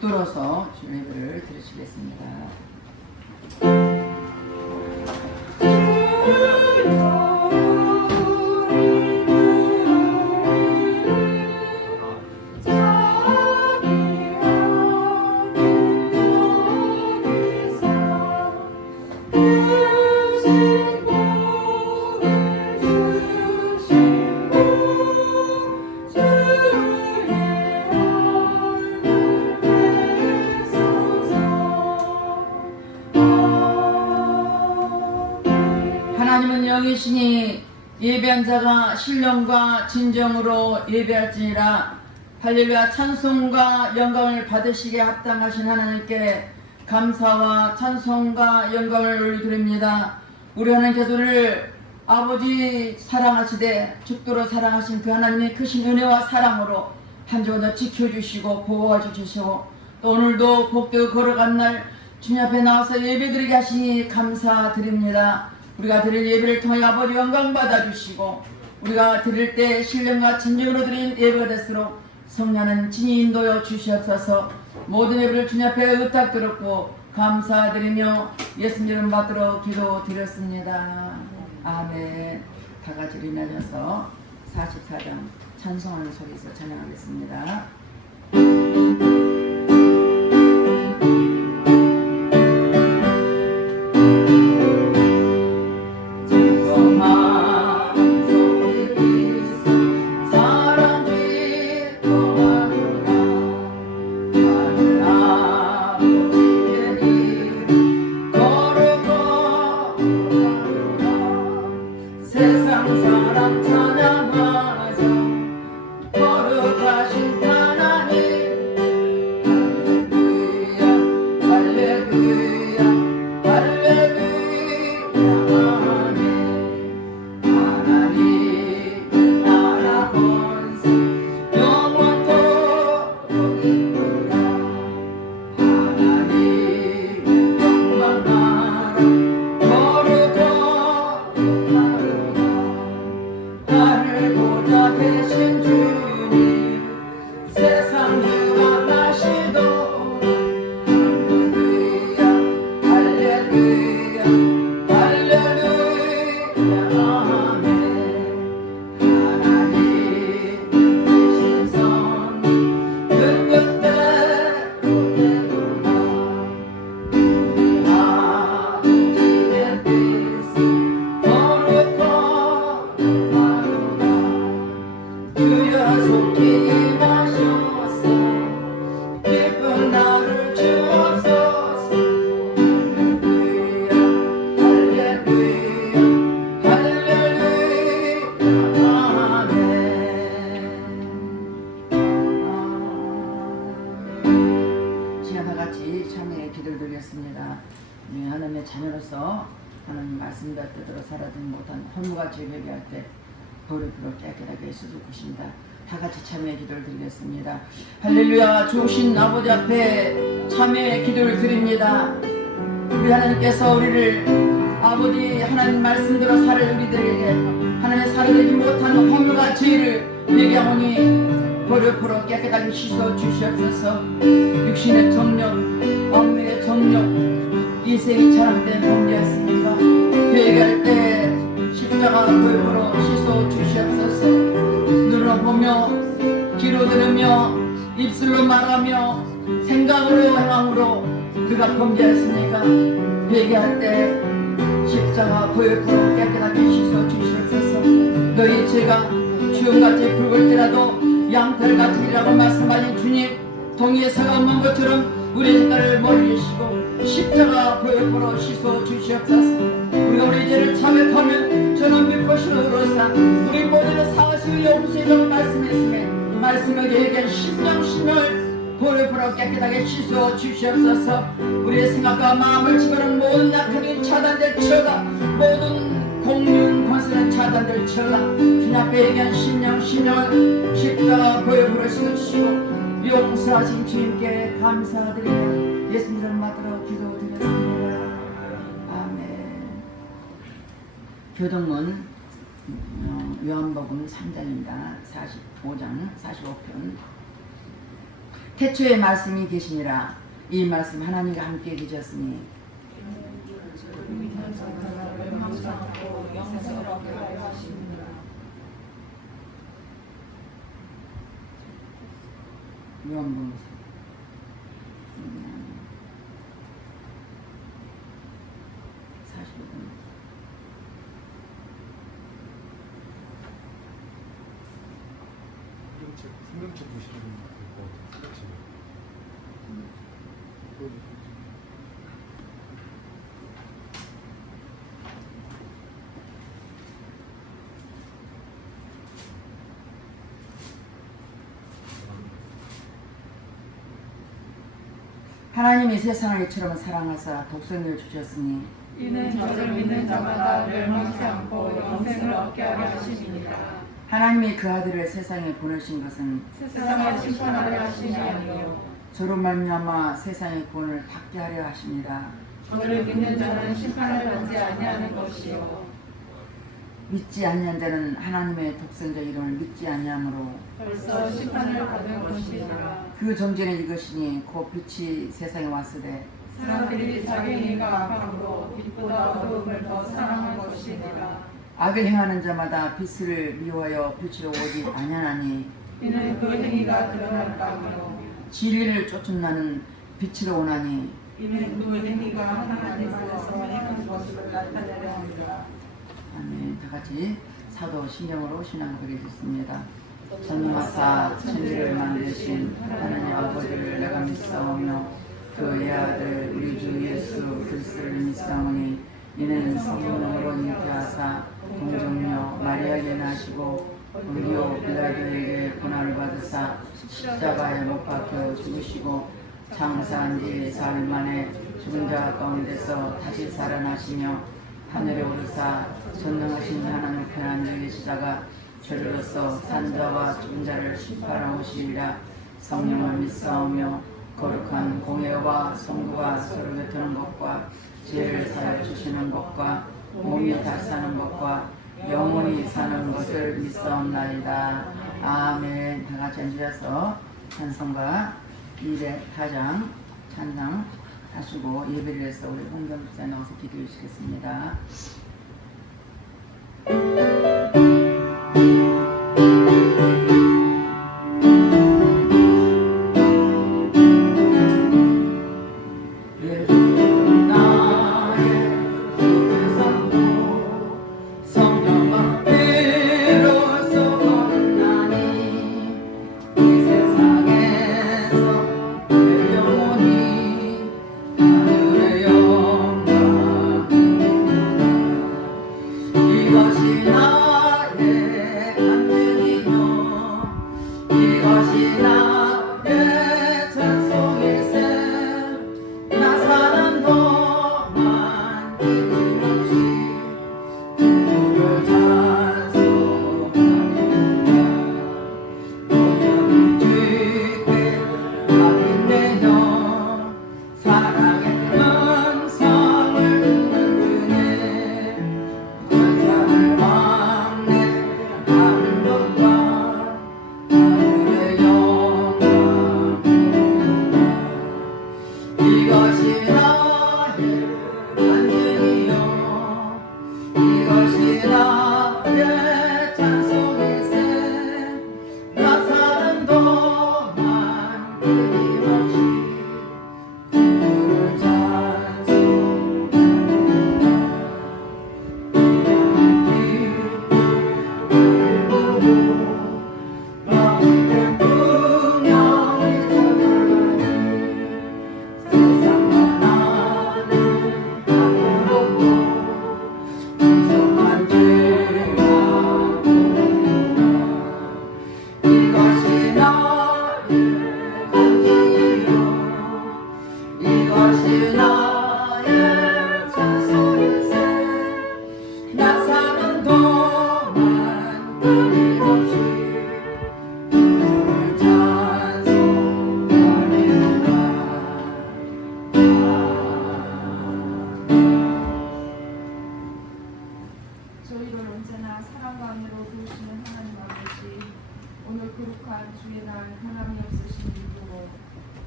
붙들어서 주의 예배를 드리시겠습니다. 하나님은 영이시니 예배한 자가 신령과 진정으로 예배할지니라. 할렐루야. 찬송과 영광을 받으시기에 합당하신 하나님께 감사와 찬송과 영광을 올려드립니다. 우리 하나님께서 우리를 아버지 사랑하시되 죽도록 사랑하신 그 하나님의 크신 은혜와 사랑으로 한 주간 더 지켜주시고 보호해 주시고 또 오늘도 복되고 걸어간 날 주님 앞에 나와서 예배드리게 하시니 감사드립니다. 우리가 드릴 예배를 통해 아버지 영광 받아주시고 우리가 드릴 때 신령과 진정으로 드린 예배가 될수록 성령은 진히 인도여 주시옵소서. 모든 예배를 주님 앞에 의탁드렸고 감사드리며 예수님 이름 받들어 기도드렸습니다. 아멘. 다같이 일어나셔서 44장 찬송하는 소리에서 찬양하겠습니다. 하나님의 자녀로서 하나님 말씀과 뜻대로 살아들지 못한 허무같이 예배할 때 거룩으로 깨끗하게 씻어주십니다. 다같이 참여의 기도를 드리겠습니다. 할렐루야. 좋으신 아버지 앞에 참여의 기도를 드립니다. 우리 하나님께서 우리를 아버지 하나님 말씀대로 살 우리들에게 하나님의 살아내지 못한 허물과 죄를 얘기하오니 거룩으로 깨끗하게 씻어 주시옵소서. 육신의 정욕, 악물의 정욕, 이생이 잘못된 범죄였습니까? 회개할 때 십자가 거룩으로 씻어 주시옵소서. 눈으로보며 귀로 들으며 입술로 말하며 생각으로 행함으로 우리가 범죄했으니까 회개할 때 십자가 거룩으로 깨끗하게 씻어 주시옵소서. 너희 죄가 주홍같이 붉을지라도 양털같으리라고 말씀하신 주님, 동의에서가 없는 것처럼 우리 색깔을 멀리시고 십자가 보혈로 씻어 주시옵소서. 우리가 우리 죄를 자백하면 저는 미포시로 으로사 우리 모두는 사하시고 용서해라고 말씀했으며 말씀을 얘기한 신령을 보혈로 깨끗하게 씻어 주시옵소서. 우리의 생각과 마음을 집어넣은 모든 약함이 차단될 처가 모든 공륜 권세는 차단될 처가 주님 앞에 얘기한 신령을 십자가 보혈로 씻어주시고 용서하신 주님께 감사드리며 예수님 이름 받들어 기도드렸습니다. 아멘. 교동문 요한복음 3장입니다. 45장 45편 태초에 말씀이 계시니라. 이 말씀 하나님과 함께 계셨으니 요한복음 45분. 성경책 보시는 것 같아요. 하나님이 세상을 이처럼 사랑하사 독생을 주셨으니 이는 저를 믿는 자마다 멸망치 않고 영생을 얻게 하려 하심이니라. 하나님이 그 아들을 세상에 보내신 것은 세상을 심판하려 하심이 아니요 저로 말미암아 세상의 구원을 받게 하려 하십니다. 저를 믿는 자는 심판을 받지 아니하는 것이요 믿지 아니한 자는 하나님의 독생자 이름을 믿지 아니하므로 벌써 심판을 받은 것이니라. 그 정죄는 이것이니 곧 빛이 세상에 왔으되 사람들이 자기 행위가 악함으로 빛보다 어두움을 더 사랑한 것이니라. 악을 행하는 자마다 빛을 미워하여 빛으로 오지 아니하나니 이는 그 행위가 드러날까며 진리를 쫓은 나는 빛으로 오나니 이는 그 행위가 하나님 안에서 행한 것을 나타내려 함이라. 아멘. 다 같이 사도 신령으로 신앙을 드리겠습니다. 전능하사 천지를 만드신 하나님 아버지를 내가 믿사오며 그의 아들 우리 주 예수 그리스도를 믿사오니 이는 성령으로 잉태하사 동정녀 마리아에게 나시고 본디오 빌라도에게 고난을 받으사 십자가에 못 박혀 죽으시고 장사한 지 사흘 만에 죽은 자 가운데서 다시 살아나시며 하늘에 오르사 전능하신 하나님 우편에 앉아 계시다가 저리로서 산자와 죽은 자를 심판하러 오시리라. 성령을 믿사오며 거룩한 공예와 성부가 서로 곁드는 것과 죄를 사여 주시는 것과 몸이 다시 사는 것과 영원히 사는 것을 믿사옵나이다. 아멘. 다 같이 앉으셔서 찬송가 204장 찬양 하시고 예배를 해서 우리 홍경 목사 나와서 기도해 주시겠습니다.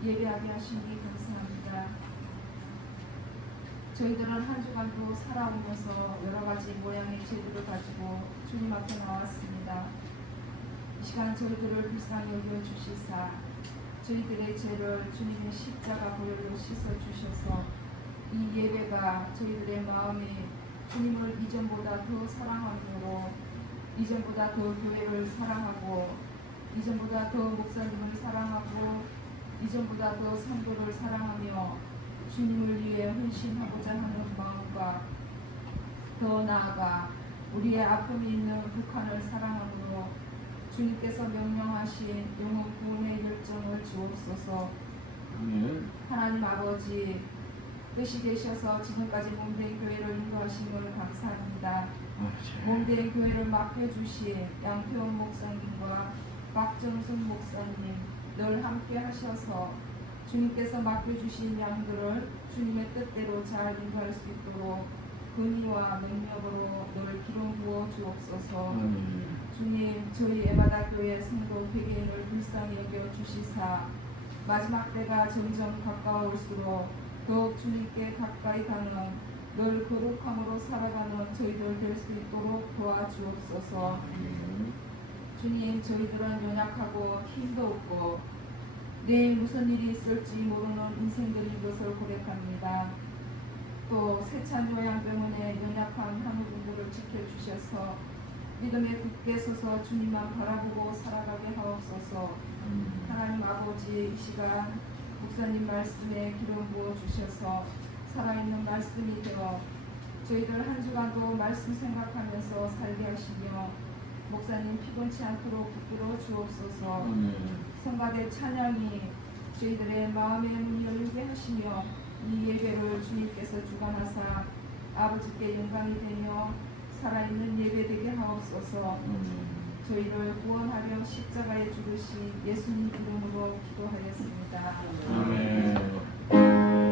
예배하게 하시니 감사합니다. 저희들은 한 주간도 살아오면서 여러 가지 모양의 죄들을 가지고 주님 앞에 나왔습니다. 이 시간 저희들을 불쌍히 여겨 주시사 저희들의 죄를 주님의 십자가 보혈로 씻어 주셔서 이 예배가 저희들의 마음이 주님을 이전보다 더 사랑함으로 이전보다 더 교회를 사랑하고 이전보다 더 목사님을 사랑하고 이전보다 더 성도를 사랑하며 주님을 위해 헌신하고자 하는 마음과 더 나아가 우리의 아픔이 있는 북한을 사랑함으로 주님께서 명령하신 영혼 구원의 열정을 주옵소서. 하나님 아버지 뜻이 되셔서 지금까지 몸된 교회를 인도하심을 감사합니다. 몸된 교회를 맡겨주신 양태원 목사님과 박정순 목사님 늘 함께 하셔서 주님께서 맡겨주신 양들을 주님의 뜻대로 잘 인도할 수 있도록 근의와 능력으로 늘 기름 부어 주옵소서. 주님 저희 에마다 교회 성도 개개인을 불쌍히 여겨 주시사 마지막 때가 점점 가까울수록 더욱 주님께 가까이 가는 늘 거룩함으로 살아가는 저희들 될 수 있도록 도와주옵소서. 주님 저희들은 연약하고 힘도 없고 내일 무슨 일이 있을지 모르는 인생들인 것을 고백합니다. 또 세찬 요양 병원의 연약한 한우분들을 지켜주셔서 믿음에 굳게 서서 주님만 바라보고 살아가게 하옵소서. 하나님 아버지 이 시간 목사님 말씀에 기름 부어 주셔서 살아있는 말씀이 되어 저희들 한 주간도 말씀 생각하면서 살게 하시며 목사님 피곤치 않도록 붙들어 주옵소서. 성가대 찬양이 저희들의 마음의 문이 열리게 하시며 이 예배를 주님께서 주관하사 아버지께 영광이 되며 살아있는 예배 되게 하옵소서. 저희를 구원하려 십자가에 죽으신 예수님 이름으로 기도하였습니다. 아멘.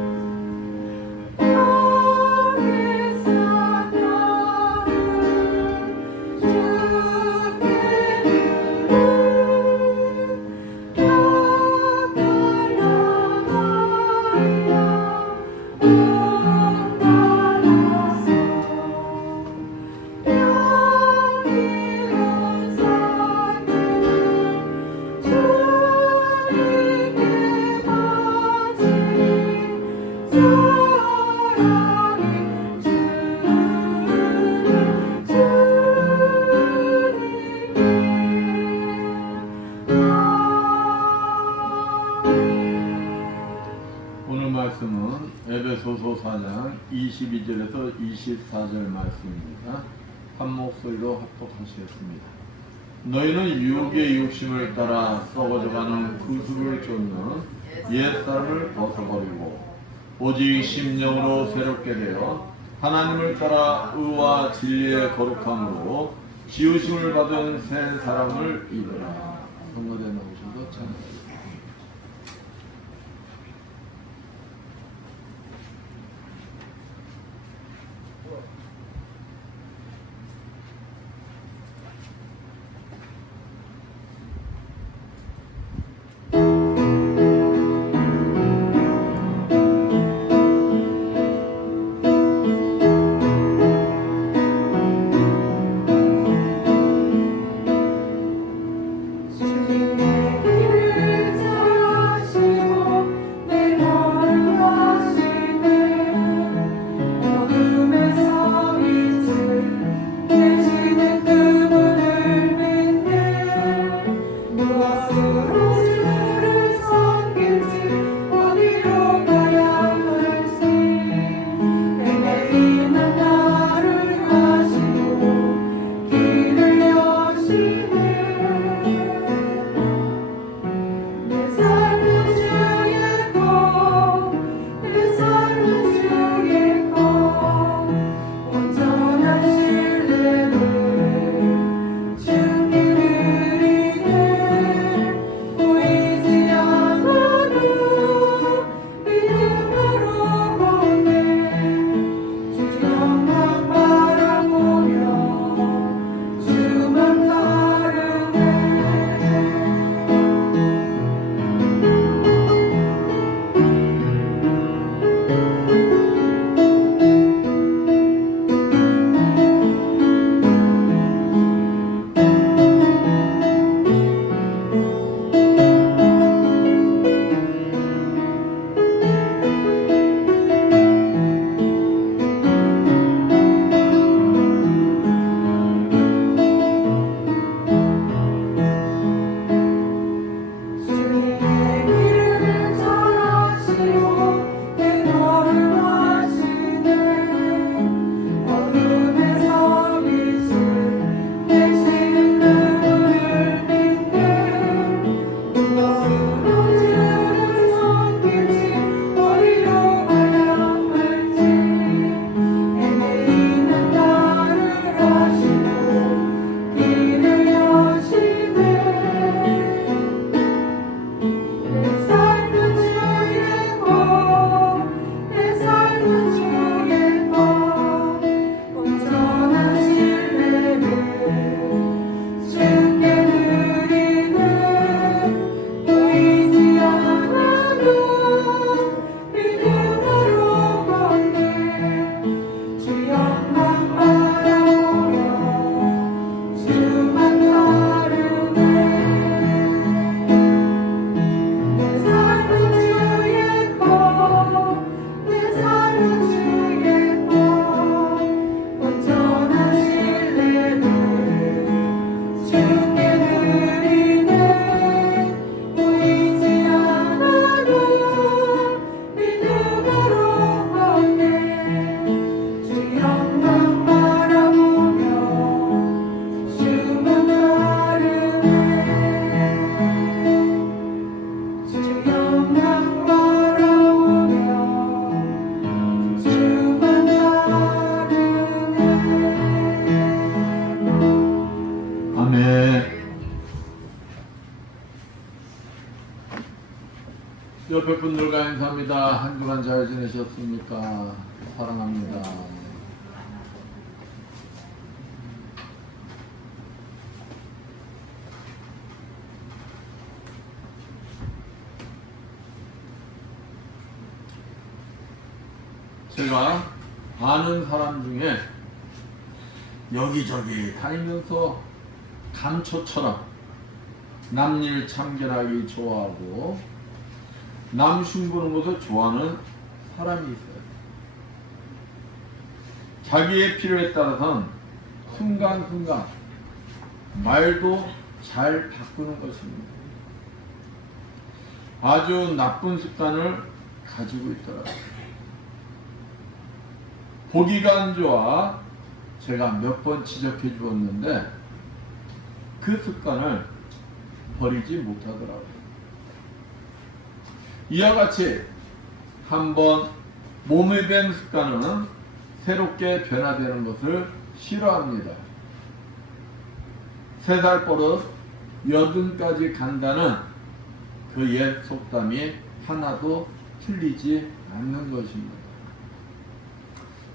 오늘 말씀은 에베소서 4장 22절에서 24절 말씀입니다. 한 목소리로 합독하시겠습니다. 너희는 유혹의 욕심을 따라 썩어져가는 구습을 쫓는 옛사람을 벗어버리고 오직 심령으로 새롭게 되어 하나님을 따라 의와 진리의 거룩함으로 지으심을 받은 새 사람을 입으라. 성가대 나오셔서 찬양합니다. 주님의 길을 주 영광 바라보며 주만 따르네. 아멘. 옆에 분들과 인사합니다. 한 주간 잘 지내셨습니까? 사랑합니다. 제가 아는 사람 중에 여기저기 다니면서 감초처럼 남일 참견하기 좋아하고 남 흉보는 것을 좋아하는 사람이 있어요. 자기의 필요에 따라서는 순간순간 말도 잘 바꾸는 것입니다. 아주 나쁜 습관을 가지고 있더라고요. 보기가 안 좋아 제가 몇 번 지적해 주었는데 그 습관을 버리지 못하더라고요. 이와 같이 한번 몸에 밴 습관은 새롭게 변화되는 것을 싫어합니다. 3살 버릇 80까지 간다는 그 옛 속담이 하나도 틀리지 않는 것입니다.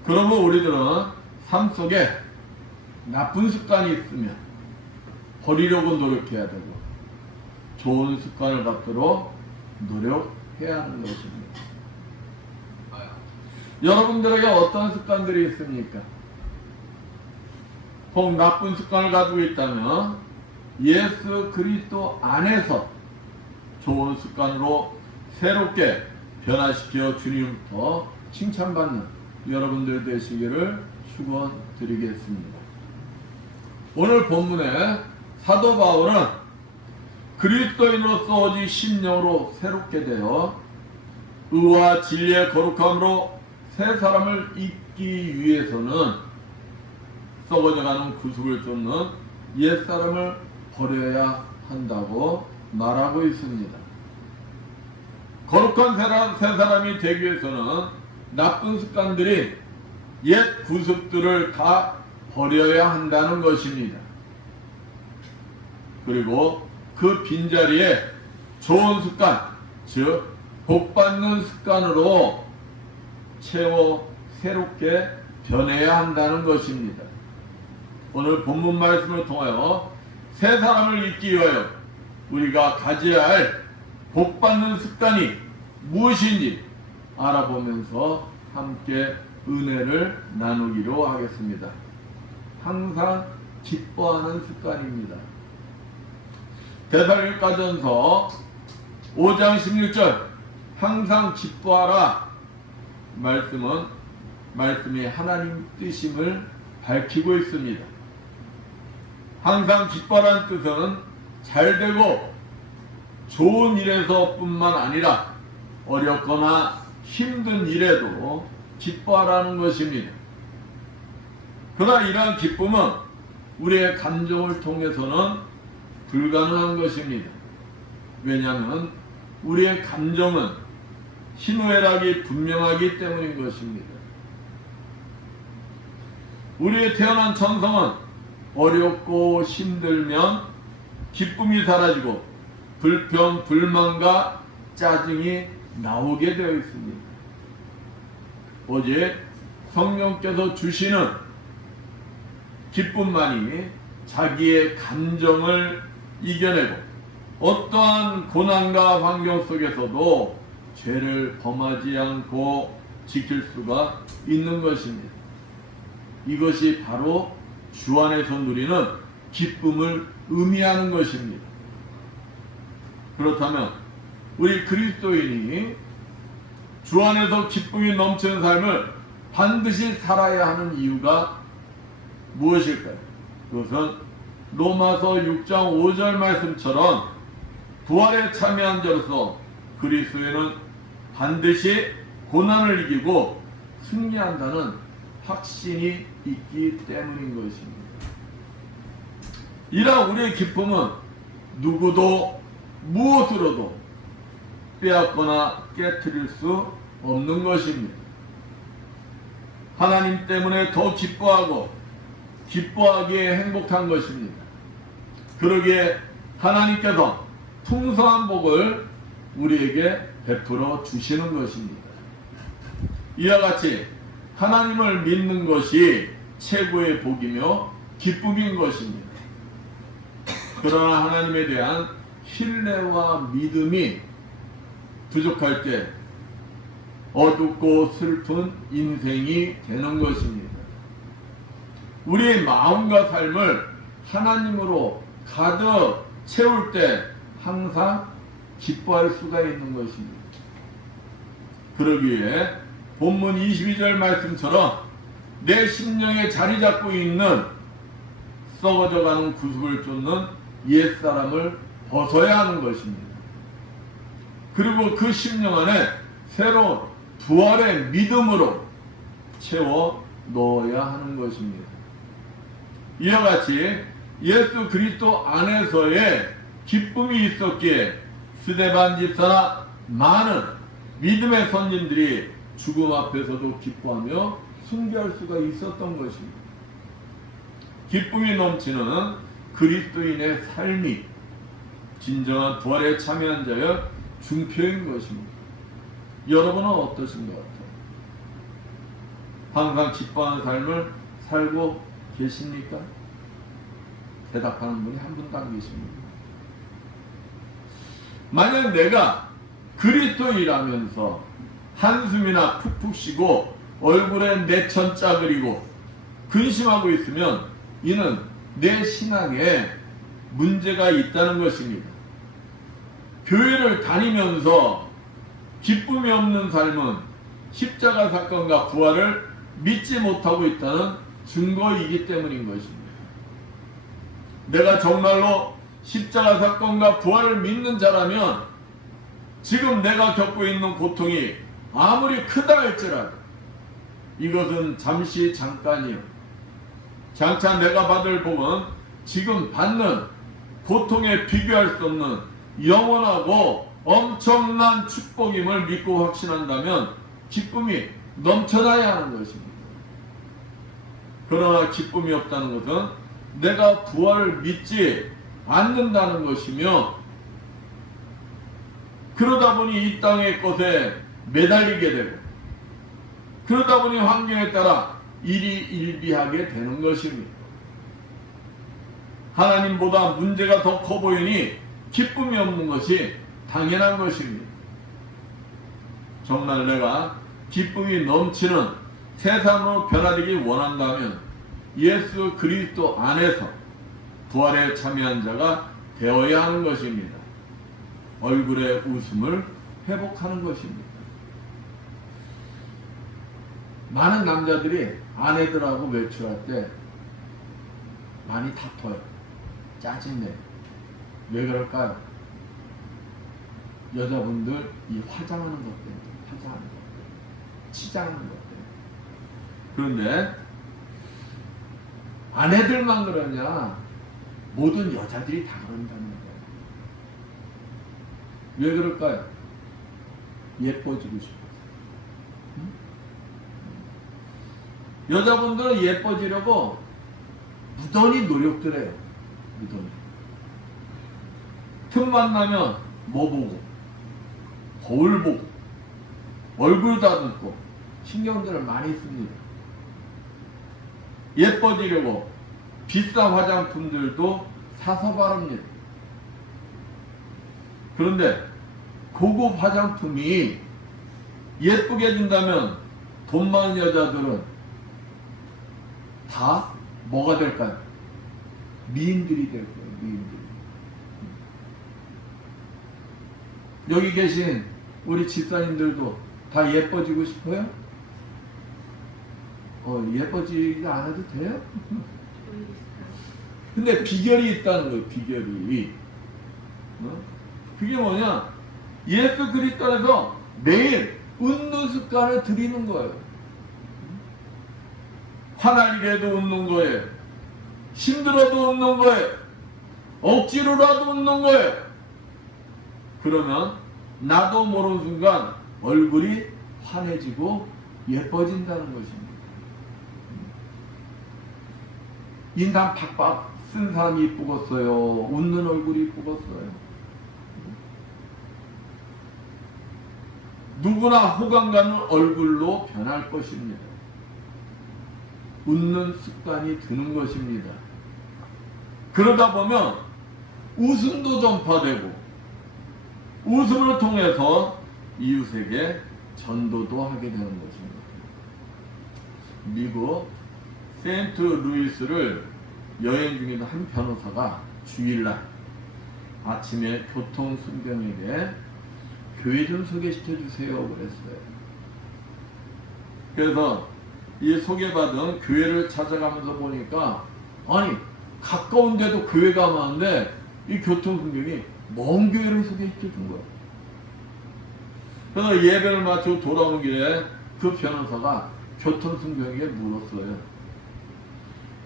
그러면 우리들은 삶 속에 나쁜 습관이 있으면 버리려고 노력해야 되고 좋은 습관을 갖도록 노력해야 하는 것입니다. 여러분들에게 어떤 습관들이 있습니까? 혹 나쁜 습관을 가지고 있다면 예수 그리스도 안에서 좋은 습관으로 새롭게 변화시켜 주님부터 칭찬받는 여러분들 되시기를 축원드리겠습니다. 오늘 본문에 사도 바울은 그리스도인으로서 오직 심령으로 새롭게 되어 의와 진리의 거룩함으로 새 사람을 잇기 위해서는 썩어져가는 구속을 쫓는 옛사람을 버려야 한다고 말하고 있습니다. 거룩한 새 사람이 되기 위해서는 나쁜 습관들이 옛 구습들을 다 버려야 한다는 것입니다. 그리고 그 빈자리에 좋은 습관, 즉 복받는 습관으로 채워 새롭게 변해야 한다는 것입니다. 오늘 본문 말씀을 통하여 새 사람을 잇기 위하여 우리가 가져야 할 복받는 습관이 무엇인지 알아보면서 함께 은혜를 나누기로 하겠습니다. 항상 기뻐하는 습관입니다. 데살로니가전서 5장 16절 항상 기뻐하라 말씀이 하나님 뜻임을 밝히고 있습니다. 항상 기뻐하라는 뜻은 잘되고 좋은 일에서 뿐만 아니라 어렵거나 힘든 일에도 기뻐하라는 것입니다. 그러나 이러한 기쁨은 우리의 감정을 통해서는 불가능한 것입니다. 왜냐하면 우리의 감정은 희노애락이 분명하기 때문인 것입니다. 우리의 태어난 천성은 어렵고 힘들면 기쁨이 사라지고 불평, 불만과 짜증이 나오게 되어 있습니다. 오직 성령께서 주시는 기쁨만이 자기의 감정을 이겨내고 어떠한 고난과 환경 속에서도 죄를 범하지 않고 지킬 수가 있는 것입니다. 이것이 바로 주 안에서 누리는 기쁨을 의미하는 것입니다. 그렇다면 우리 그리스도인이 주 안에서 기쁨이 넘치는 삶을 반드시 살아야 하는 이유가 무엇일까요? 그것은 로마서 6장 5절 말씀처럼 부활에 참여한 자로서 그리스도인은 반드시 고난을 이기고 승리한다는 확신이 있기 때문인 것입니다. 이러한 우리의 기쁨은 누구도 무엇으로도 빼앗거나 깨트릴 수 없는 것입니다. 하나님 때문에 더 기뻐하고 기뻐하기에 행복한 것입니다. 그러기에 하나님께서 풍성한 복을 우리에게 베풀어 주시는 것입니다. 이와 같이 하나님을 믿는 것이 최고의 복이며 기쁨인 것입니다. 그러나 하나님에 대한 신뢰와 믿음이 부족할 때 어둡고 슬픈 인생이 되는 것입니다. 우리의 마음과 삶을 하나님으로 가득 채울 때 항상 기뻐할 수가 있는 것입니다. 그러기에 본문 22절 말씀처럼 내 심령에 자리 잡고 있는 썩어져가는 구습을 쫓는 옛사람을 벗어야 하는 것입니다. 그리고 그 심령 안에 새로운 부활의 믿음으로 채워 넣어야 하는 것입니다. 이와 같이 예수 그리스도 안에서의 기쁨이 있었기에 스데반 집사나 많은 믿음의 선진들이 죽음 앞에서도 기뻐하며 순교할 수가 있었던 것입니다. 기쁨이 넘치는 그리스도인의 삶이 진정한 부활에 참여한 자의 중표인 것입니다. 여러분은 어떠신 것 같아요? 항상 기뻐하는 삶을 살고 계십니까? 대답하는 분이 한 분도 안 계십니다. 만약 내가 그리스도인이라면서 한숨이나 푹푹 쉬고 얼굴에 내천자 그리고 근심하고 있으면 이는 내 신앙에 문제가 있다는 것입니다. 교회를 다니면서 기쁨이 없는 삶은 십자가 사건과 부활을 믿지 못하고 있다는 증거이기 때문인 것입니다. 내가 정말로 십자가 사건과 부활을 믿는 자라면 지금 내가 겪고 있는 고통이 아무리 크다 할지라도 이것은 잠시 잠깐이요. 장차 내가 받을 복은 지금 받는 고통에 비교할 수 없는 영원하고 엄청난 축복임을 믿고 확신한다면 기쁨이 넘쳐나야 하는 것입니다. 그러나 기쁨이 없다는 것은 내가 부활을 믿지 않는다는 것이며 그러다 보니 이 땅의 것에 매달리게 되고 그러다 보니 환경에 따라 일희일비하게 되는 것입니다. 하나님보다 문제가 더 커 보이니 기쁨이 없는 것이 당연한 것입니다. 정말 내가 기쁨이 넘치는 세상으로 변화되기 원한다면 예수 그리스도 안에서 부활에 참여한 자가 되어야 하는 것입니다. 얼굴의 웃음을 회복하는 것입니다. 많은 남자들이 아내들하고 외출할 때 많이 다퉈요. 짜증내요. 왜 그럴까요? 여자분들 이 화장하는 것 때문에, 화장하는 것 때문에, 치장하는 것 때문에. 그런데 아내들만 그러냐? 모든 여자들이 다 그런다는 거예요. 왜 그럴까요? 예뻐지고 싶어서. 여자분들은 예뻐지려고 무던히 노력들 해요. 무던히. 틈만 나면 뭐 보고, 거울 보고, 얼굴 다듬고 신경들을 많이 씁니다. 예뻐지려고 비싼 화장품들도 사서 바릅니다. 그런데 고급 화장품이 예쁘게 해준다면 돈 많은 여자들은 다 뭐가 될까요? 미인들이 될 거예요. 미인들. 여기 계신 우리 집사님들도 다 예뻐지고 싶어요? 예뻐지지 않아도 돼요? 근데 비결이 있다는 거예요. 비결이. 그게 뭐냐? 예수 그리스도 안에서 매일 웃는 습관을 들이는 거예요. 화날 일에도 웃는 거예요. 힘들어도 웃는 거예요. 억지로라도 웃는 거예요. 그러면 나도 모르는 순간 얼굴이 환해지고 예뻐진다는 것입니다. 인상 팍팍 쓴 사람이 이쁘겠어요? 웃는 얼굴이 이쁘겠어요? 누구나 호감 가는 얼굴로 변할 것입니다. 웃는 습관이 드는 것입니다. 그러다 보면 웃음도 전파되고 웃음을 통해서 이웃에게 전도도 하게 되는 것입니다. 미국 세인트 루이스를 여행 중인 한 변호사가 주일날 아침에 교통순경에게 교회 좀 소개시켜 주세요 그랬어요. 그래서 이 소개받은 교회를 찾아가면서 보니까 아니 가까운데도 교회가 많은데 이 교통순경이 먼 교회를 소개시켜 준 거예요. 그래서 예배를 마치고 돌아오는 길에 그 변호사가 교통순경에게 물었어요.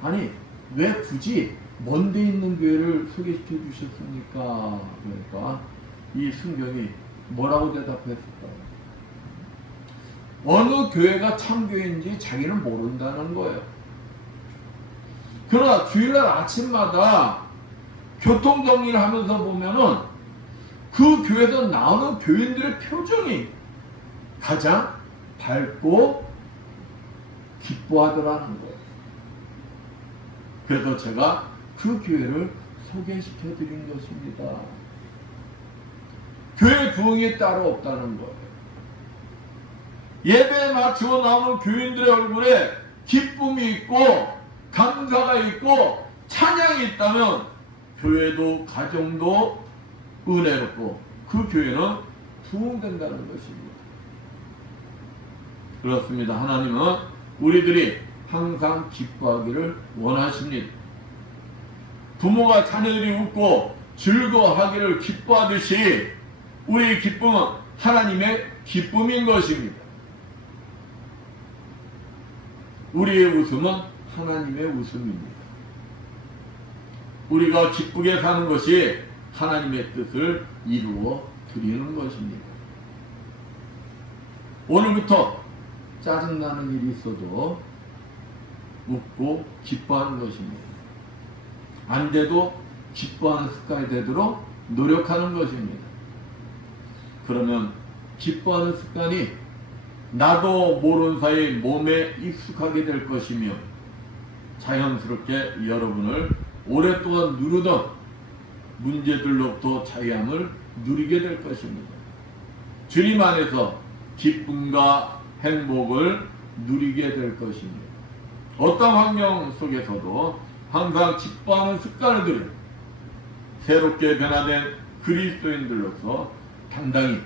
아니 왜 굳이 먼데 있는 교회를 소개시켜 주셨습니까? 그러니까 이 순경이 뭐라고 대답했을까요? 어느 교회가 참교회인지 자기는 모른다는 거예요. 그러나 주일날 아침마다 교통정리를 하면서 보면은 그 교회에서 나오는 교인들의 표정이 가장 밝고 기뻐하더라는 거예요. 그래서 제가 그 교회를 소개시켜 드린 것입니다. 교회 부흥이 따로 없다는 거예요. 예배에 마치고 나오는 교인들의 얼굴에 기쁨이 있고 감사가 있고 찬양이 있다면 교회도 가정도 은혜롭고 그 교회는 부흥된다는 것입니다. 그렇습니다. 하나님은 우리들이 항상 기뻐하기를 원하십니다. 부모가 자녀들이 웃고 즐거워하기를 기뻐하듯이 우리의 기쁨은 하나님의 기쁨인 것입니다. 우리의 웃음은 하나님의 웃음입니다. 우리가 기쁘게 사는 것이 하나님의 뜻을 이루어 드리는 것입니다. 오늘부터 짜증나는 일이 있어도 웃고 기뻐하는 것입니다. 안 돼도 기뻐하는 습관이 되도록 노력하는 것입니다. 그러면 기뻐하는 습관이 나도 모르는 사이 몸에 익숙하게 될 것이며 자연스럽게 여러분을 오랫동안 누르던 문제들로부터 자유함을 누리게 될 것입니다. 주님 안에서 기쁨과 행복을 누리게 될 것입니다. 어떤 환경 속에서도 항상 기뻐하는 습관을 들여 새롭게 변화된 그리스도인들로서 당당히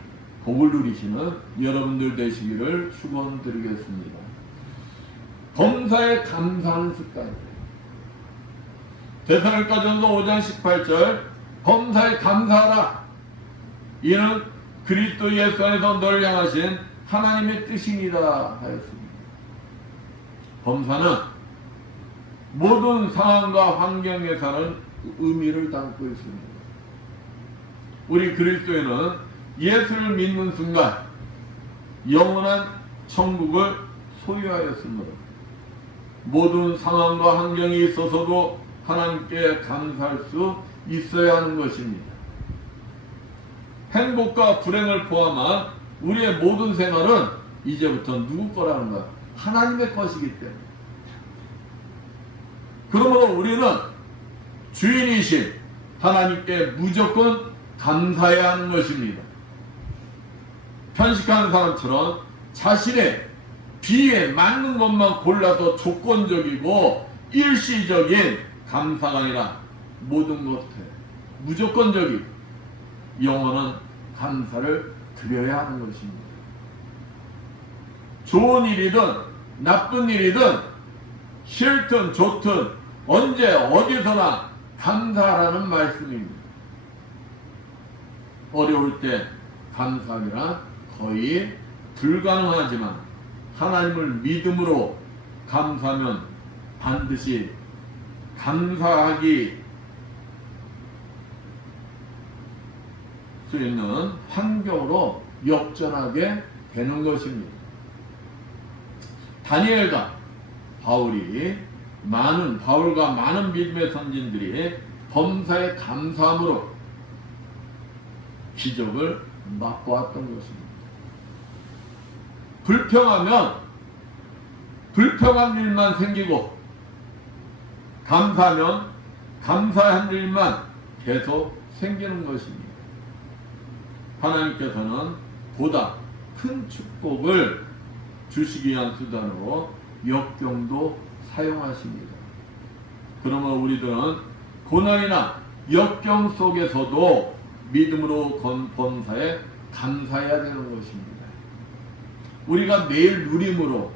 복을 누리시는 여러분들 되시기를 축원드리겠습니다. 범사에 감사하는 습관. 데살로니가전서 5장 18절 범사에 감사하라. 이는 그리스도 예수 안에서 너를 향하신 하나님의 뜻이니라 하였습니다. 범사는 모든 상황과 환경에 사는 의미를 담고 있습니다. 우리 그리스도인은 예수를 믿는 순간 영원한 천국을 소유하였으므로 모든 상황과 환경이 있어서도 하나님께 감사할 수 있어야 하는 것입니다. 행복과 불행을 포함한 우리의 모든 생활은 이제부터 누구 거라는 거야? 하나님의 것이기 때문에. 그러므로 우리는 주인이신 하나님께 무조건 감사해야 하는 것입니다. 편식하는 사람처럼 자신의 비에 맞는 것만 골라서 조건적이고 일시적인 감사가 아니라 모든 것에 무조건적인 영원한 감사를 드려야 하는 것입니다. 좋은 일이든 나쁜 일이든 싫든 좋든 언제 어디서나 감사하라는 말씀입니다. 어려울 때 감사하기란 거의 불가능하지만 하나님을 믿음으로 감사하면 반드시 감사하기 수 있는 환경으로 역전하게 되는 것입니다. 다니엘과 바울과 많은 믿음의 선진들이 범사에 감사함으로 기적을 맛보았던 것입니다. 불평한 일만 생기고 감사하면 감사한 일만 계속 생기는 것입니다. 하나님께서는 보다 큰 축복을 주시기 위한 수단으로 역경도 사용하십니다. 그러면 우리들은 고난이나 역경 속에서도 믿음으로 건 범사에 감사해야 되는 것입니다. 우리가 매일 누림으로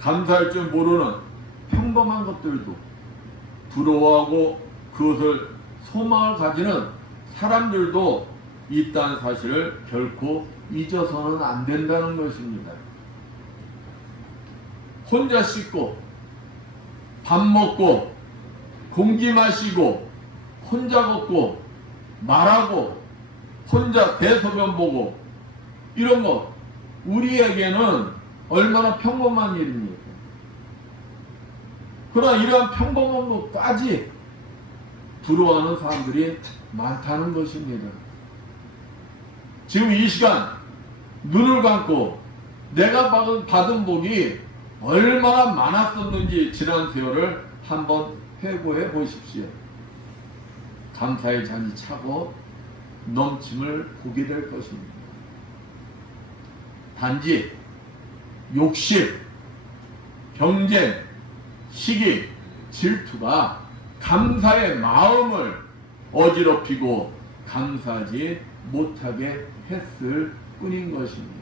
감사할 줄 모르는 평범한 것들도 부러워하고 그것을 소망을 가지는 사람들도 있다는 사실을 결코 잊어서는 안 된다는 것입니다. 혼자 씻고 밥 먹고 공기 마시고 혼자 걷고 말하고 혼자 대소변 보고 이런 것 우리에게는 얼마나 평범한 일입니까? 그러나 이러한 평범한 것까지 부러워하는 사람들이 많다는 것입니다. 지금 이 시간 눈을 감고 내가 받은 복이 얼마나 많았었는지 지난 세월을 한번 회고해 보십시오. 감사의 잔이 차고 넘침을 보게 될 것입니다. 단지 욕심, 경쟁, 시기, 질투가 감사의 마음을 어지럽히고 감사하지 못하게 했을 뿐인 것입니다.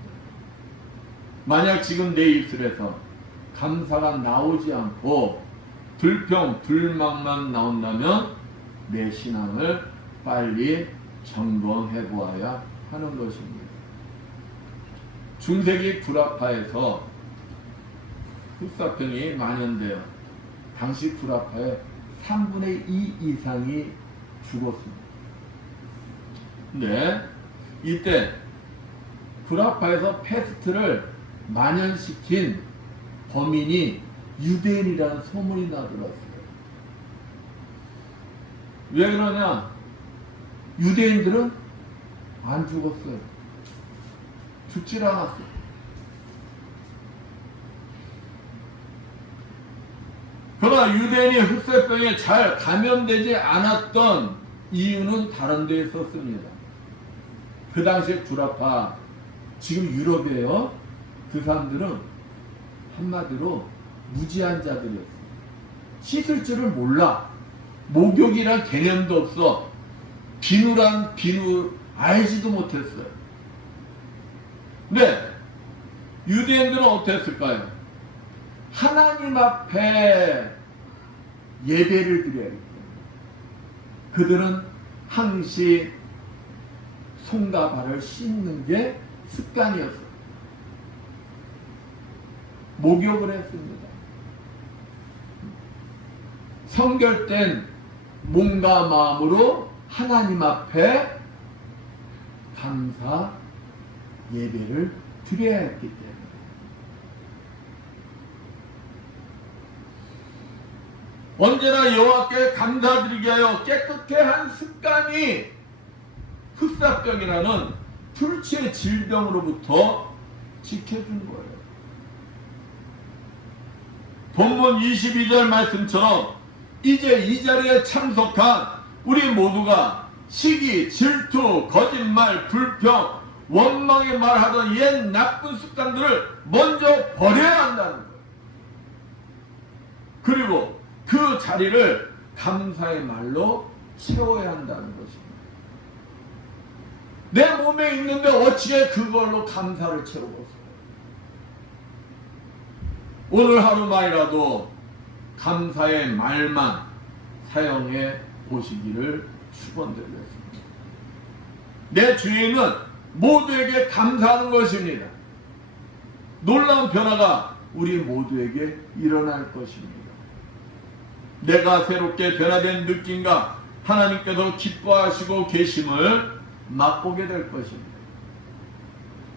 만약 지금 내 입술에서 감사가 나오지 않고 불평, 불만만 나온다면 내 신앙을 빨리 점검해 보아야 하는 것입니다. 중세기 구라파에서 흑사병이 만연되어 당시 구라파의 3분의 2 이상이 죽었습니다. 근데 이때 구라파에서 패스트를 만연시킨 범인이 유대인이라는 소문이 나들었어요. 왜 그러냐? 유대인들은 안 죽었어요. 죽질 않았어요. 그러나 유대인이 흑사병에 잘 감염되지 않았던 이유는 다른 데 있었습니다. 그 당시에 구라파, 지금 유럽이에요. 그 사람들은 한마디로 무지한 자들이었어요. 씻을 줄을 몰라. 목욕이란 개념도 없어. 비누란 비누 알지도 못했어요. 근데 유대인들은 어땠을까요? 하나님 앞에 예배를 드려야 했어요. 그들은 항시 손과 발을 씻는 게 습관이었어요. 목욕을 했습니다. 성결된 몸과 마음으로 하나님 앞에 감사 예배를 드려야 했기 때문에 언제나 여호와께 감사드리게 하여 깨끗게 한 습관이 흑사병이라는 풀치의 질병으로부터 지켜준 거예요. 본문 22절 말씀처럼 이제 이 자리에 참석한 우리 모두가 시기, 질투, 거짓말, 불평, 원망의 말하던 옛 나쁜 습관들을 먼저 버려야 한다는 거예요. 그리고 그 자리를 감사의 말로 채워야 한다는 것입니다. 내 몸에 있는데 어찌게 그걸로 감사를 채우겠어요? 오늘 하루만이라도 감사의 말만 사용해 보시기를 축원드리겠습니다. 내 주인은 모두에게 감사하는 것입니다. 놀라운 변화가 우리 모두에게 일어날 것입니다. 내가 새롭게 변화된 느낌과 하나님께서 기뻐하시고 계심을 맛보게 될 것입니다.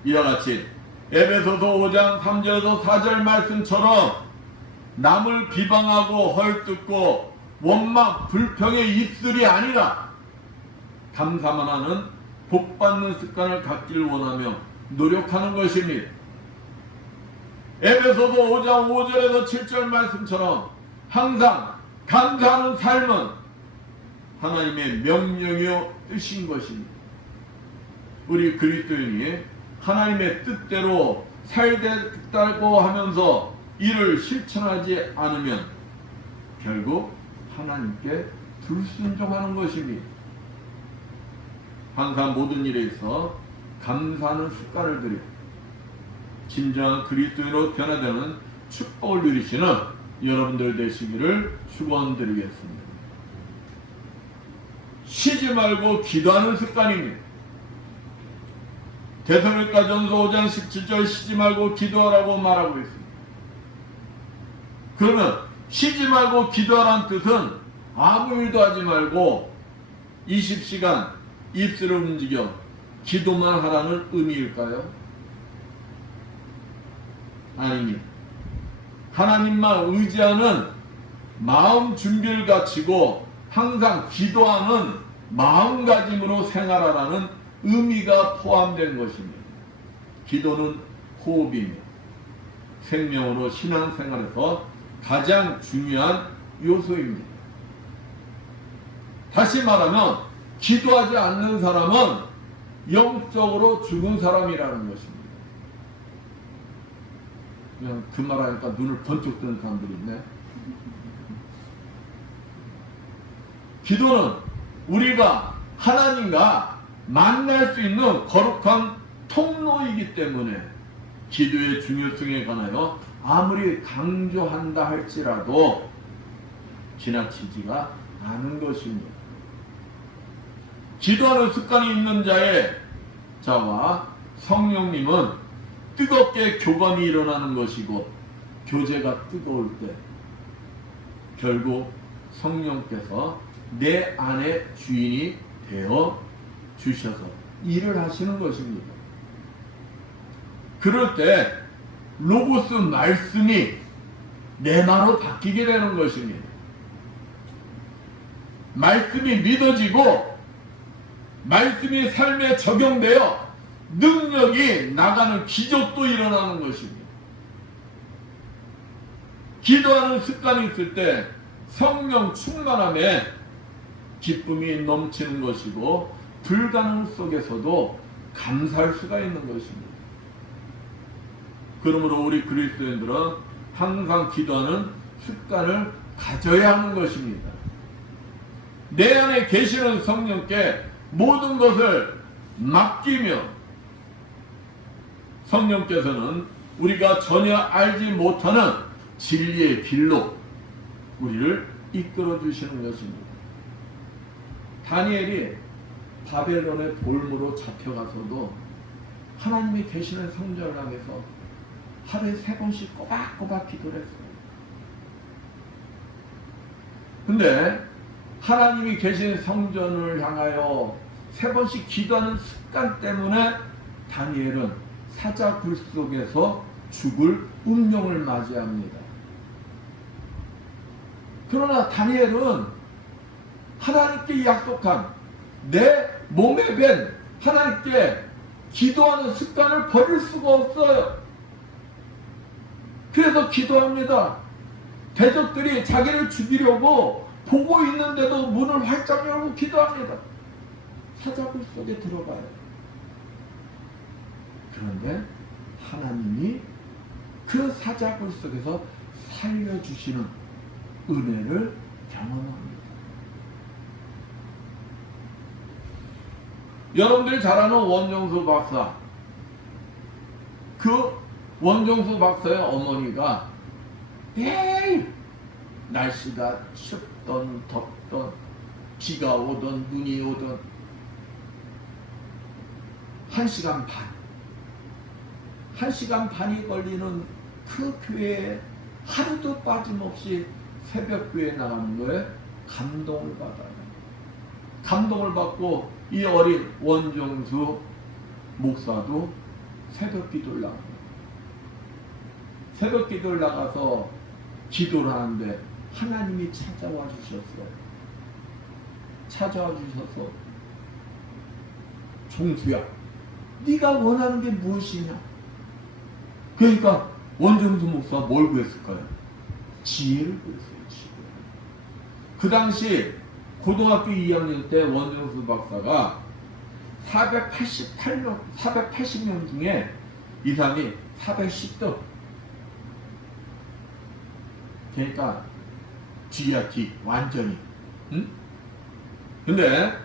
이와 같이 에베소서 5장 3절에서 4절 말씀처럼 남을 비방하고 헐뜯고 원망 불평의 입술이 아니라 감사만 하는 복받는 습관을 갖기를 원하며 노력하는 것입니다. 에베소서 5장 5절에서 7절 말씀처럼 항상 감사하는 삶은 하나님의 명령이요 뜻인 것입니다. 우리 그리스도인이 하나님의 뜻대로 살겠다고 하면서 이를 실천하지 않으면 결국 하나님께 불순종하는 것입니다. 항상 모든 일에 있어 감사하는 습관을 들여 진정한 그리스도인으로 변화되는 축복을 누리시는 여러분들 되시기를 축원드리겠습니다. 쉬지 말고 기도하는 습관입니다. 데살로니가전서 5장 17절 쉬지 말고 기도하라고 말하고 있습니다. 그러면 쉬지 말고 기도하라는 뜻은 아무 일도 하지 말고 20시간 입술을 움직여 기도만 하라는 의미일까요? 아닙니다. 하나님만 의지하는 마음 준비를 갖추고 항상 기도하는 마음가짐으로 생활하라는 의미가 포함된 것입니다. 기도는 호흡입니다. 생명으로 신앙생활에서 가장 중요한 요소입니다. 다시 말하면 기도하지 않는 사람은 영적으로 죽은 사람이라는 것입니다. 그냥 그 말하니까 눈을 번쩍 뜨는 사람들이 있네. 기도는 우리가 하나님과 만날 수 있는 거룩한 통로이기 때문에 기도의 중요성에 관하여 아무리 강조한다 할지라도 지나치지가 않은 것입니다. 기도하는 습관이 있는 자와 성령님은 뜨겁게 교감이 일어나는 것이고 교제가 뜨거울 때 결국 성령께서 내 안에 주인이 되어 주셔서 일을 하시는 것입니다. 그럴 때 로고스 말씀이 내 말로 바뀌게 되는 것입니다. 말씀이 믿어지고 말씀이 삶에 적용되어 능력이 나가는 기적도 일어나는 것입니다. 기도하는 습관이 있을 때 성령 충만함에 기쁨이 넘치는 것이고 불가능 속에서도 감사할 수가 있는 것입니다. 그러므로 우리 그리스도인들은 항상 기도하는 습관을 가져야 하는 것입니다. 내 안에 계시는 성령께 모든 것을 맡기며 성령께서는 우리가 전혀 알지 못하는 진리의 길로 우리를 이끌어 주시는 것입니다. 다니엘이 바벨론의 볼모로 잡혀가서도 하나님이 계시는 성전을 향해서 하루에 3번씩 꼬박꼬박 기도를 했어요. 근데 하나님이 계신 성전을 향하여 3번씩 기도하는 습관 때문에 다니엘은 사자굴 속에서 죽을 운명을 맞이합니다. 그러나 다니엘은 하나님께 약속한 내 몸에 밴 하나님께 기도하는 습관을 버릴 수가 없어요. 그래서 기도합니다. 대적들이 자기를 죽이려고 보고 있는데도 문을 활짝 열고 기도합니다. 사자굴 속에 들어가요. 그런데 하나님이 그 사자굴 속에서 살려주시는 은혜를 경험합니다. 여러분들이 잘 아는 원정수 박사, 그 원정수 박사의 어머니가 매일 날씨가 춥던 덥던 비가 오던 눈이 오던 1시간 반이 걸리는 그 교회에 하루도 빠짐없이 새벽 교회에 나가는 거에 감동을 받아요. 감동을 받고 이 어린 원정수 목사도 새벽 기도를 나갑니다. 새벽 기도를 나가서 기도를 하는데 하나님이 찾아와 주셨어요. 찾아와 주셔서 종수야, 네가 원하는 게 무엇이냐? 그러니까 원정수 목사 뭘 구했을까요? 지혜를 구했어요. 지혜. 그 당시 고등학교 2학년 때 원정수 박사가 480명 중에 이 사람이 410등. 그러니까 뒤야 뒤 완전히. 응? 근데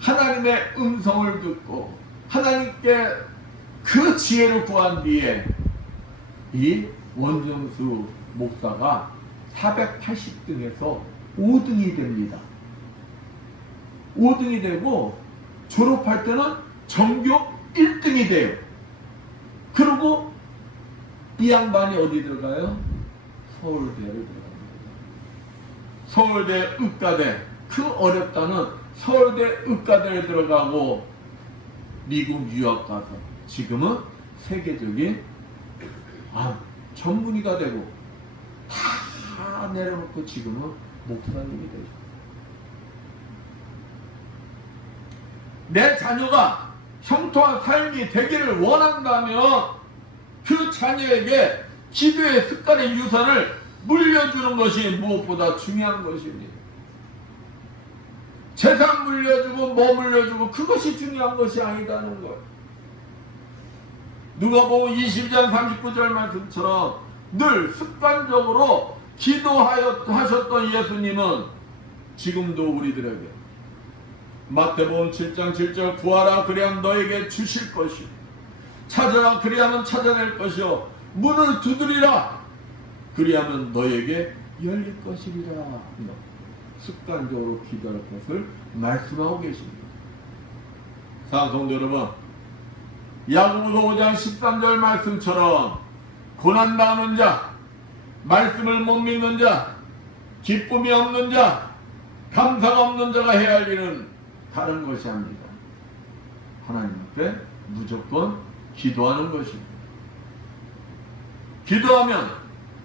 하나님의 음성을 듣고 하나님께 그 지혜를 구한 뒤에 이 원정수 목사가 480등에서 5등이 됩니다. 5등이 되고 졸업할 때는 전교 1등이 돼요. 그리고 이 양반이 어디 들어가요? 서울대를 들어갑니다. 서울대 의과대, 그 어렵다는 서울대 의과대를 들어가고 미국 유학 가서 지금은 세계적인 전문의가 되고 다 내려놓고 지금은 목사님이 되죠. 내 자녀가 형통한 삶이 되기를 원한다면 그 자녀에게 기도의 습관의 유산을 물려주는 것이 무엇보다 중요한 것입니다. 재산 물려주고 뭐 물려주고 그것이 중요한 것이 아니다는 것. 누가복음 20장 39절 말씀처럼 늘 습관적으로 기도하셨던 예수님은 지금도 우리들에게 마태복음 7장 7절 구하라 그리하면 너에게 주실 것이요 찾아라 그리하면 찾아낼 것이요 문을 두드리라 그리하면 너에게 열릴 것이리라. 습관적으로 기도할 것을 말씀하고 계십니다. 사랑하는 성도 여러분, 야고보서 5장 13절 말씀처럼 고난당하는 자, 말씀을 못 믿는 자, 기쁨이 없는 자, 감사가 없는 자가 해야 할 일은 다른 것이 아닙니다. 하나님 앞에 무조건 기도하는 것입니다. 기도하면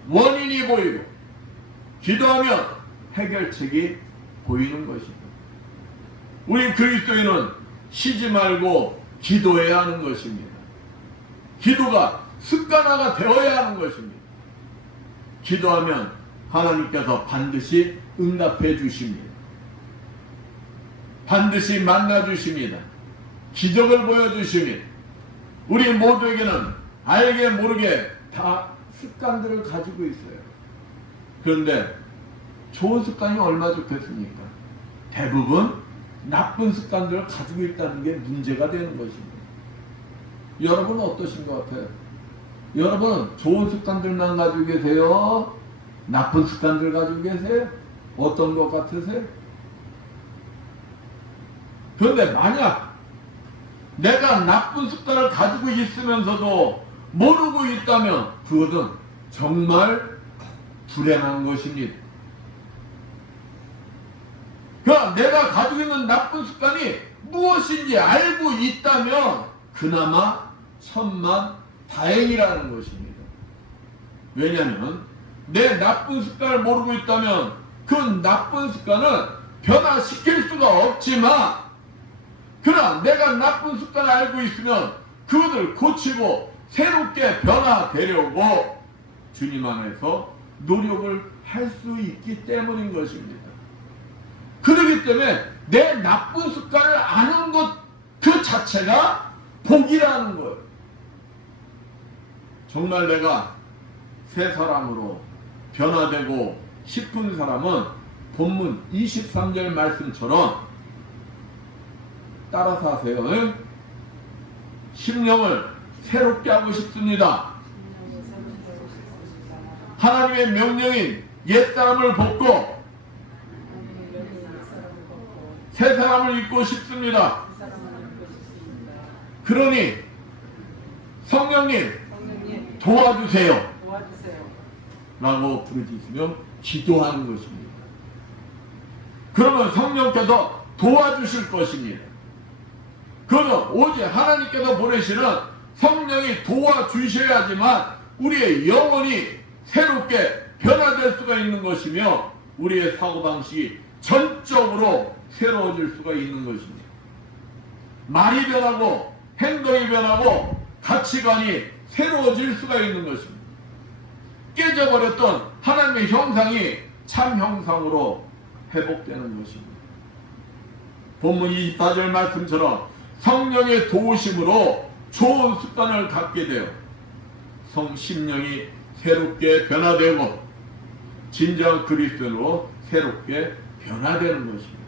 원인이 보이고 기도하면 해결책이 보이는 것입니다. 우리 그리스도인은 쉬지 말고 기도해야 하는 것입니다. 기도가 습관화가 되어야 하는 것입니다. 기도하면 하나님께서 반드시 응답해 주십니다. 반드시 만나 주십니다. 기적을 보여주십니다. 우리 모두에게는 알게 모르게 다 습관들을 가지고 있어요. 그런데 좋은 습관이 얼마나 좋겠습니까? 대부분 나쁜 습관들을 가지고 있다는 게 문제가 되는 것입니다. 여러분은 어떠신 것 같아요? 여러분 좋은 습관들만 가지고 계세요? 나쁜 습관들 가지고 계세요? 어떤 것 같으세요? 그런데 만약 내가 나쁜 습관을 가지고 있으면서도 모르고 있다면 그것은 정말 불행한 것입니다. 그러니까 내가 가지고 있는 나쁜 습관이 무엇인지 알고 있다면 그나마 천만 다행이라는 것입니다. 왜냐하면 내 나쁜 습관을 모르고 있다면 그 나쁜 습관은 변화시킬 수가 없지만 그러나 내가 나쁜 습관을 알고 있으면 그것을 고치고 새롭게 변화되려고 주님 안에서 노력을 할 수 있기 때문인 것입니다. 그렇기 때문에 내 나쁜 습관을 아는 것 그 자체가 복이라는 거예요. 정말 내가 새 사람으로 변화되고 싶은 사람은 본문 23절 말씀처럼 따라서 하세요. 심령을 새롭게 하고 싶습니다. 하나님의 명령인 옛사람을 벗고 새 사람을 입고 싶습니다. 그러니 성령님 도와주세요 라고 부르짖으며 기도하는 것입니다. 그러면 성령께서 도와주실 것입니다. 그것은 오직 하나님께서 보내시는 성령이 도와주셔야지만 우리의 영혼이 새롭게 변화될 수가 있는 것이며 우리의 사고방식이 전적으로 새로워질 수가 있는 것입니다. 말이 변하고 행동이 변하고 가치관이 새로워질 수가 있는 것입니다. 깨져버렸던 하나님의 형상이 참 형상으로 회복되는 것입니다. 본문 24절 말씀처럼 성령의 도우심으로 좋은 습관을 갖게 되어 성심령이 새롭게 변화되고 진정 그리스도로 새롭게 변화되는 것입니다.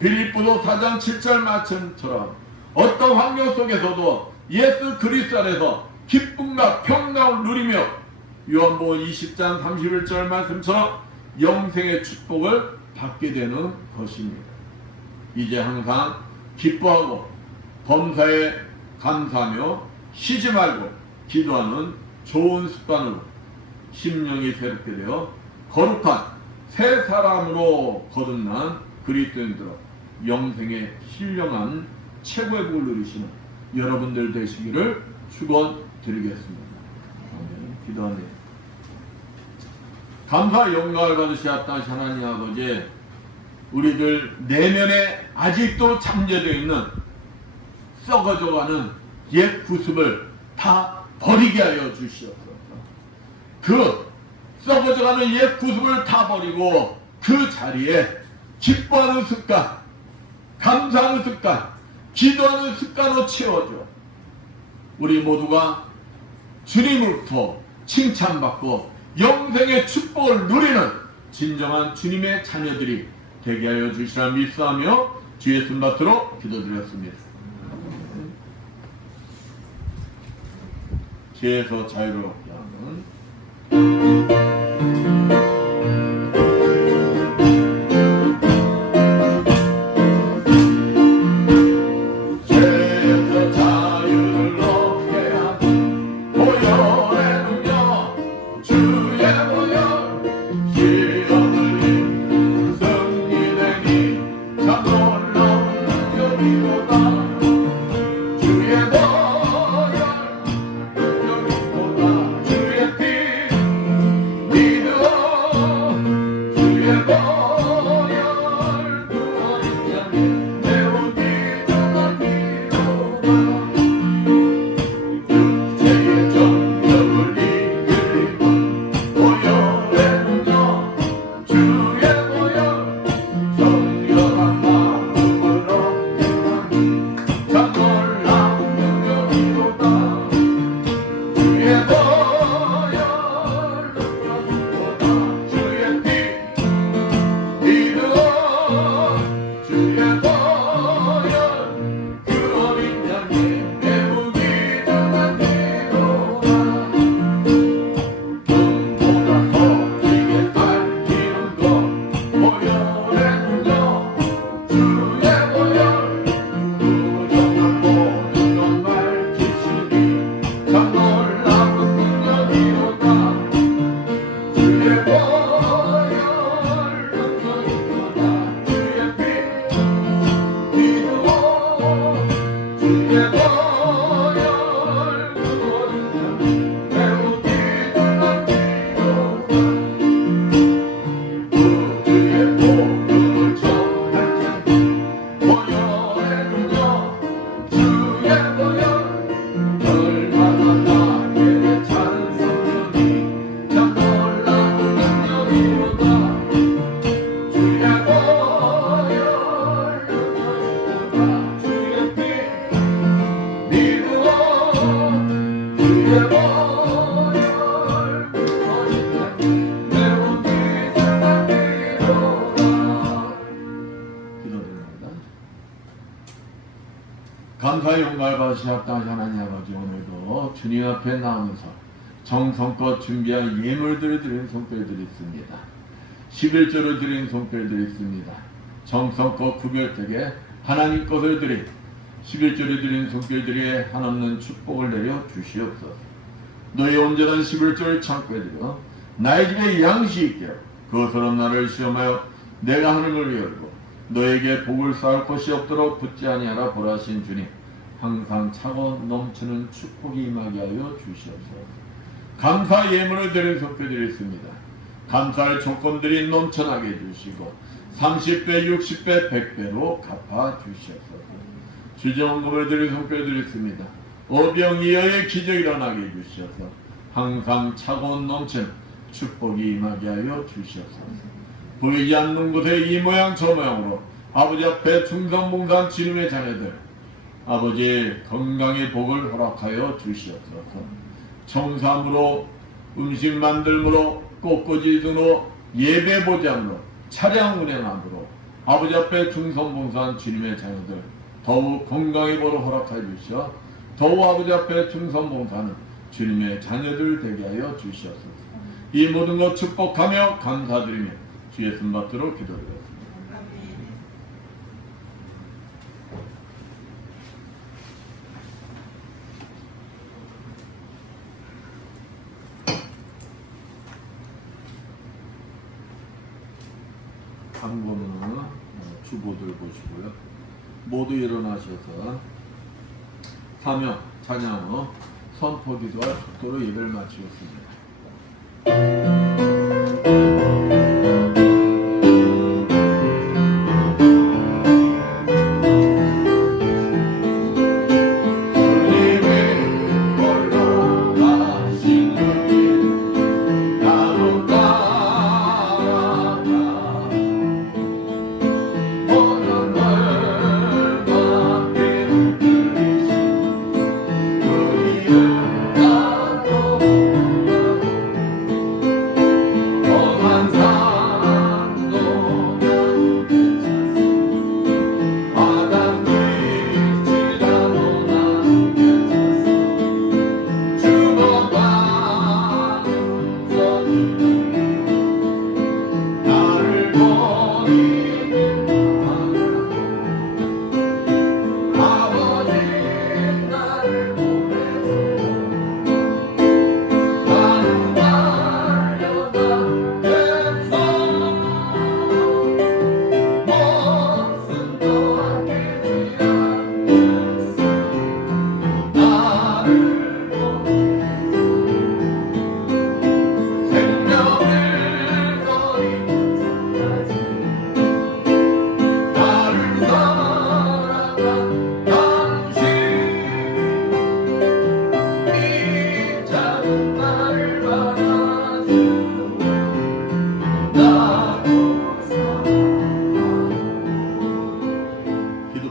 빌립보서 4장 7절 말씀처럼 어떤 환경 속에서도 예수 그리스도 안에서 기쁨과 평강을 누리며 요한복음 20장 31절 말씀처럼 영생의 축복을 받게 되는 것입니다. 이제 항상 기뻐하고 범사에 감사하며 쉬지 말고 기도하는 좋은 습관으로 심령이 새롭게 되어 거룩한 새 사람으로 거듭난 그리스도인들로 영생의 신령한 최고의 복을 누리시는 여러분들 되시기를 축원드리겠습니다. 기도합니다. 감사 영광을 받으시옵나이다. 하나님 아버지, 우리들 내면에 아직도 잠재되어 있는 썩어져가는 옛 구습을 다 버리게 하여 주시옵소서. 그 썩어져가는 옛 구습을 다 버리고 그 자리에 기뻐하는 습관, 감사하는 습관, 기도하는 습관으로 채워줘. 우리 모두가 주님으로부터 칭찬받고 영생의 축복을 누리는 진정한 주님의 자녀들이 되게 하여 주시라 믿사하며 주의 손받들어 기도드렸습니다. 죄에서 자유롭게 하는 감사의 영광을 받으시옵다. 하나님 아버지, 오늘도 주님 앞에 나오면서 정성껏 준비한 예물들을 드린 손길들이 있습니다. 11조를 드린 손길들이 있습니다. 정성껏 구별되게 하나님 것을 드린 11조를 드린 손길들이 한없는 축복을 내려 주시옵소서. 너의 온전한 11조를 창고에 들여 나의 집에 양식이 있게 그것으로 나를 시험하여 내가 하늘을 열고 너에게 복을 쌓을 것이 없도록 붙지 아니하라 보라신 주님, 항상 차고 넘치는 축복이 임하게 하여 주시옵소서. 감사 예물을 드린 속죄드렸습니다. 감사할 조건들이 넘쳐나게 해주시고 30배, 60배, 100배로 갚아 주시옵소서. 주정금을 드린 속죄드렸습니다. 어병이어의 기적이 일어나게 해주시옵소서. 항상 차고 넘치는 축복이 임하게 하여 주시옵소서. 보이지 않는 곳에 이 모양 저 모양으로 아버지 앞에 충성봉사한 주님의 자녀들, 아버지 건강의 복을 허락하여 주시옵소서. 청삼으로, 음식 만들므로, 꽃꽂이 등으로, 예배 보장으로, 차량 운행함으로 아버지 앞에 충성봉사한 주님의 자녀들 더욱 건강의 복을 허락하여 주시어 더욱 아버지 앞에 충성봉사하는 주님의 자녀들 되게 하여 주시옵소서. 이 모든 것 축복하며 감사드리며 주의 손받들어 기도드렸습니다. 한번은 주보들 보시고요. 모두 일어나셔서 사명, 찬양으로 선포기도와 축도로 예배를 마치겠습니다.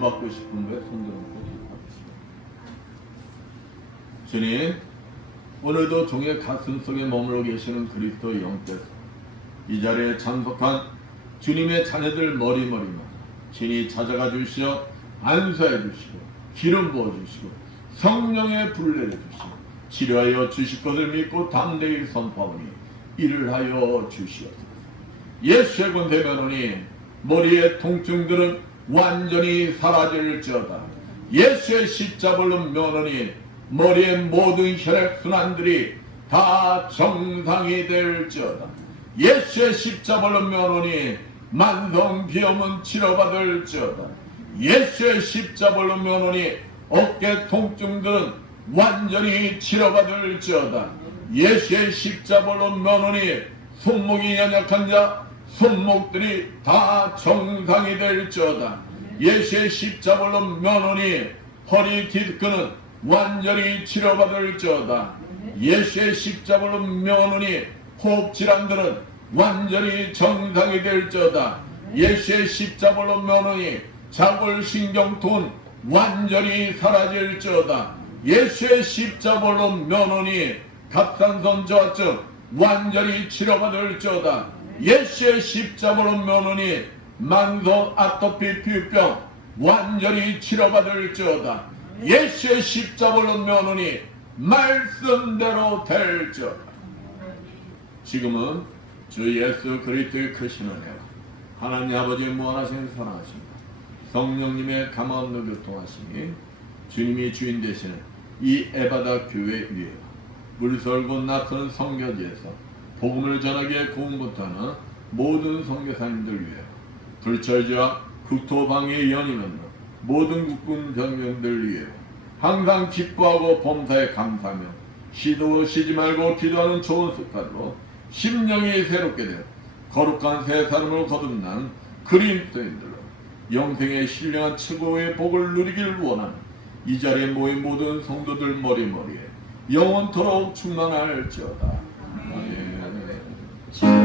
받고 싶은 거에 손들어 기도하겠습니다. 주님, 오늘도 종의 가슴 속에 머물러 계시는 그리스도 영께서 이 자리에 참석한 주님의 자녀들 머리머리만 친히 찾아가 주시어 안수해 주시고 기름 부어 주시고 성령의 불을 내려 주시고 치료하여 주실 것을 믿고 담대히 선포하오니 이를 하여 주시옵소서. 예수의 권세 변호니 머리의 통증들은 완전히 사라질지어다. 예수의 십자벌로 면허니 머리의 모든 혈액순환들이 다 정상이 될지어다. 예수의 십자벌로 면허니 만성 비염은 치료받을지어다. 예수의 십자벌로 면허니 어깨 통증들은 완전히 치료받을지어다. 예수의 십자벌로 면허니 손목이 연약한 자 손목들이 다 정상이 될지어다. 예수의 십자벌로 면허니 허리 디스크는 완전히 치료받을지어다. 예수의 십자벌로 면허니 호흡 질환들은 완전히 정상이 될지어다. 예수의 십자벌로 면허니 자골신경통은 완전히 사라질지어다. 예수의 십자벌로 면허니 갑상선 저하증 완전히 치료받을지어다. 예수의 십자벌로 면허니 만성 아토피 피부병 완전히 치료받을지어다. 예수의 십자벌로 면허니 말씀대로 될지어다. 지금은 주 예수 그리스도의 크신 은혜와 하나님 아버지의 무한하신 사랑하심과 성령님의 감화없는 교통하심이 주님이 주인 되시는 이 에바다 교회 위에 물설고 낯선 선교지에서 복음을 전하기에 공부하는 모든 선교사님들 위해 불철지와 국토방위의 연임은 모든 국군 병병들 위해 항상 기뻐하고 범사에 감사하며 시도 쉬지 말고 기도하는 좋은 습관으로 심령이 새롭게 되어 거룩한 새 삶을 거듭난 그리스도인들로 영생의 신령한 최고의 복을 누리길 원하는 이 자리에 모인 모든 성도들 머리머리에 영원토록 충만할지어다. 아멘.